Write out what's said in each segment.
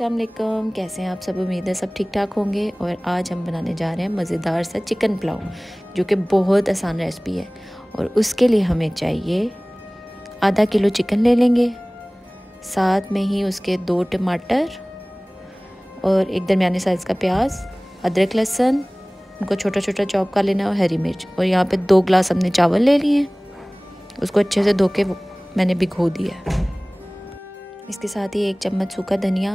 अस्सलाम वालेकुम, कैसे हैं आप सब। उम्मीद है सब ठीक ठाक होंगे। और आज हम बनाने जा रहे हैं मज़ेदार सा चिकन पुलाव, जो कि बहुत आसान रेसिपी है। और उसके लिए हमें चाहिए आधा किलो चिकन ले लेंगे, साथ में ही उसके 2 टमाटर और एक दरमियाने साइज़ का प्याज, अदरक लहसुन उनको छोटा छोटा चॉप कर लेना, और हरी मिर्च। और यहाँ पे 2 गिलास हमने चावल ले लिए हैं, उसको अच्छे से धो के मैंने भिगो दिया है। इसके साथ ही 1 चम्मच सूखा धनिया,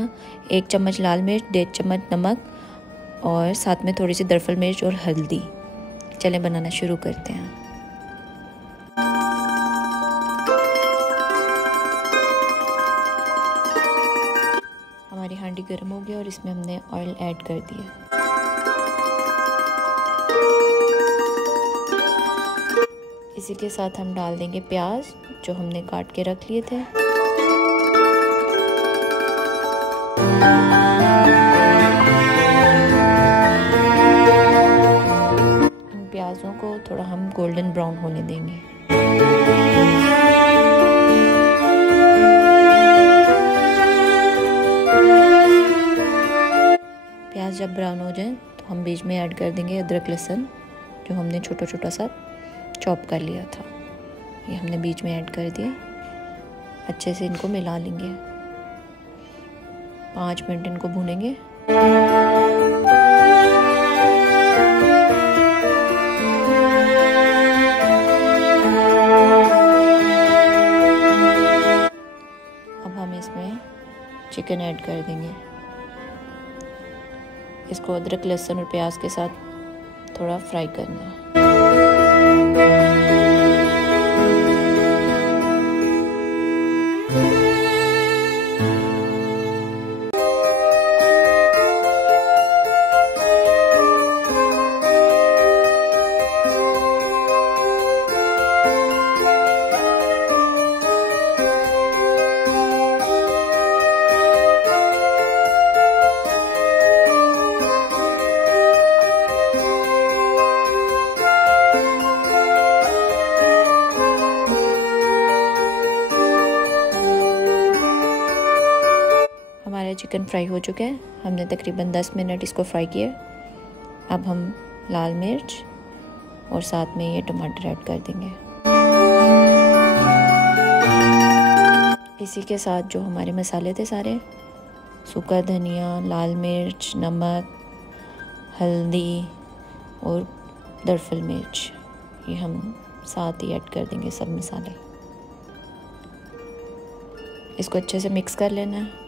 1 चम्मच लाल मिर्च, 1.5 चम्मच नमक और साथ में थोड़ी सी दरफल मिर्च और हल्दी। चलें बनाना शुरू करते हैं। हमारी हांडी गर्म हो गई और इसमें हमने ऑयल ऐड कर दिया। इसी के साथ हम डाल देंगे प्याज जो हमने काट के रख लिए थे। इन प्याज़ों को थोड़ा हम गोल्डन ब्राउन होने देंगे। प्याज जब ब्राउन हो जाए तो हम बीच में ऐड कर देंगे अदरक लहसुन, जो हमने छोटा छोटा सा चॉप कर लिया था। ये हमने बीच में ऐड कर दिया। अच्छे से इनको मिला लेंगे, 5 मिनट इनको भूनेंगे। अब हम इसमें चिकन ऐड कर देंगे। इसको अदरक लहसुन और प्याज के साथ थोड़ा फ्राई करना है। हमारा चिकन फ्राई हो चुका है। हमने तकरीबन 10 मिनट इसको फ्राई किया। अब हम लाल मिर्च और साथ में ये टमाटर ऐड कर देंगे। इसी के साथ जो हमारे मसाले थे सारे, सूखा धनिया, लाल मिर्च, नमक, हल्दी और दरफल मिर्च, ये हम साथ ही ऐड कर देंगे सब मसाले। इसको अच्छे से मिक्स कर लेना है।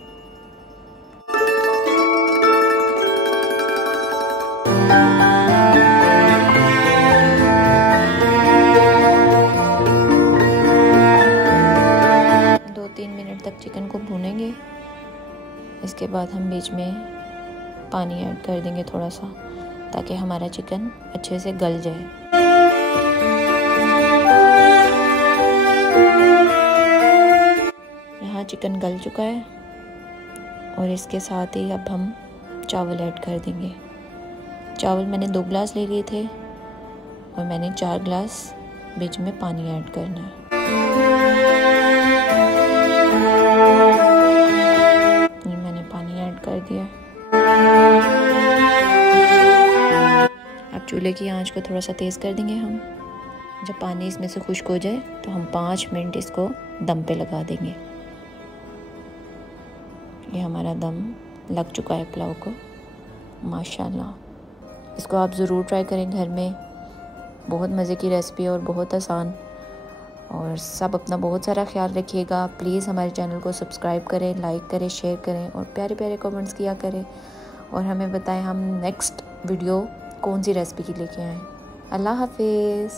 तक चिकन को भूनेंगे। इसके बाद हम बीच में पानी ऐड कर देंगे थोड़ा सा, ताकि हमारा चिकन अच्छे से गल जाए। यहाँ चिकन गल चुका है और इसके साथ ही अब हम चावल ऐड कर देंगे। चावल मैंने 2 गिलास ले लिए थे और मैंने 4 गिलास बीच में पानी ऐड करना है। ये मैंने पानी ऐड कर दिया। अब चूल्हे की आंच को थोड़ा सा तेज़ कर देंगे हम। जब पानी इसमें से खुश्क हो जाए तो हम 5 मिनट इसको दम पे लगा देंगे। ये हमारा दम लग चुका है पुलाव को, माशाल्लाह। इसको आप ज़रूर ट्राई करें घर में। बहुत मज़े की रेसिपी है और बहुत आसान। और सब अपना बहुत सारा ख्याल रखिएगा। प्लीज़ हमारे चैनल को सब्सक्राइब करें, लाइक करें, शेयर करें और प्यारे प्यारे कमेंट्स किया करें। और हमें बताएं हम नेक्स्ट वीडियो कौन सी रेसिपी की लेके आएँ। अल्लाह हाफिज़।